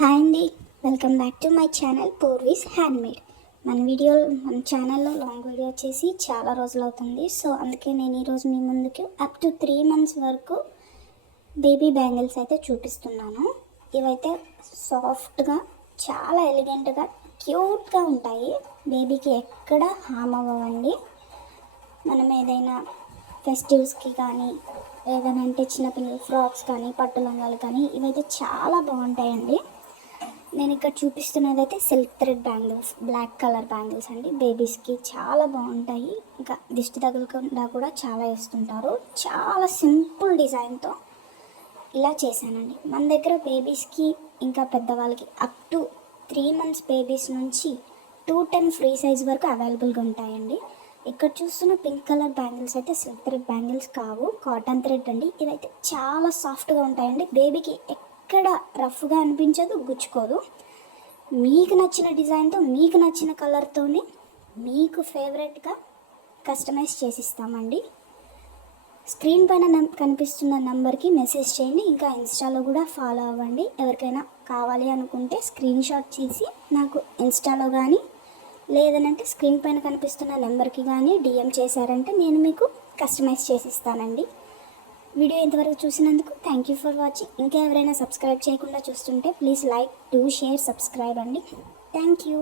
Hi అండి, welcome back to my channel Poorvi's handmade. మన ఛానల్లో లాంగ్ వీడియో వచ్చేసి చాలా రోజులు అవుతుంది. సో అందుకే నేను ఈరోజు మీ ముందుకు అప్ టు 3 months వరకు బేబీ బ్యాంగిల్స్ అయితే చూపిస్తున్నాను. ఇవైతే సాఫ్ట్గా, చాలా ఎలిగెంట్గా, క్యూట్గా ఉంటాయి. బేబీకి ఎక్కడ హామ్ అవ్వండి. మనం ఏదైనా ఫెస్టివ్స్కి కానీ, ఏదైనా అంటే చిన్నపిల్లల ఫ్రాక్స్ కానీ, పట్టు లంగాలు కానీ ఇవైతే చాలా బాగుంటాయండి. నేను ఇక్కడ చూపిస్తున్నది అయితే silk thread bangles, black colour bangles అండి. బేబీస్కి చాలా బాగుంటాయి. ఇంకా దిష్టి తగలకుండా కూడా చాలా వేస్తుంటారు. చాలా సింపుల్ డిజైన్తో ఇలా చేశానండి. మన దగ్గర బేబీస్కి ఇంకా పెద్దవాళ్ళకి అప్ టు 3 months బేబీస్ నుంచి 210 ఫ్రీ సైజ్ వరకు అవైలబుల్గా ఉంటాయండి. ఇక్కడ చూస్తున్న పింక్ కలర్ బ్యాంగిల్స్ అయితే సిల్క్ థ్రెడ్ బ్యాంగిల్స్ కావు, కాటన్ థ్రెడ్ అండి. ఇవైతే చాలా సాఫ్ట్గా ఉంటాయండి. బేబీకి ఎక్కడ రఫ్గా అనిపించదు, గుచ్చుకోదు. మీకు నచ్చిన డిజైన్తో, మీకు నచ్చిన కలర్తోనే మీకు ఫేవరెట్గా కస్టమైజ్ చేసిస్తామండి. స్క్రీన్ పైన కనిపిస్తున్న నెంబర్కి మెసేజ్ చేయండి. ఇంకా ఇన్స్టాలో కూడా ఫాలో అవ్వండి. ఎవరికైనా కావాలి అనుకుంటే స్క్రీన్ షాట్ తీసి నాకు ఇన్స్టాలో కానీ, లేదనంటే స్క్రీన్ పైన కనిపిస్తున్న నెంబర్కి కానీ డిఎం చేశారంటే నేను మీకు కస్టమైజ్ చేసిస్తానండి. వీడియో ఇంతవరకు చూసినందుకు థ్యాంక్ యూ ఫర్ వాచింగ్. ఇంకా ఎవరైనా సబ్స్క్రైబ్ చేయకుండా చూస్తుంటే please like, do, share, subscribe అండి. Thank you.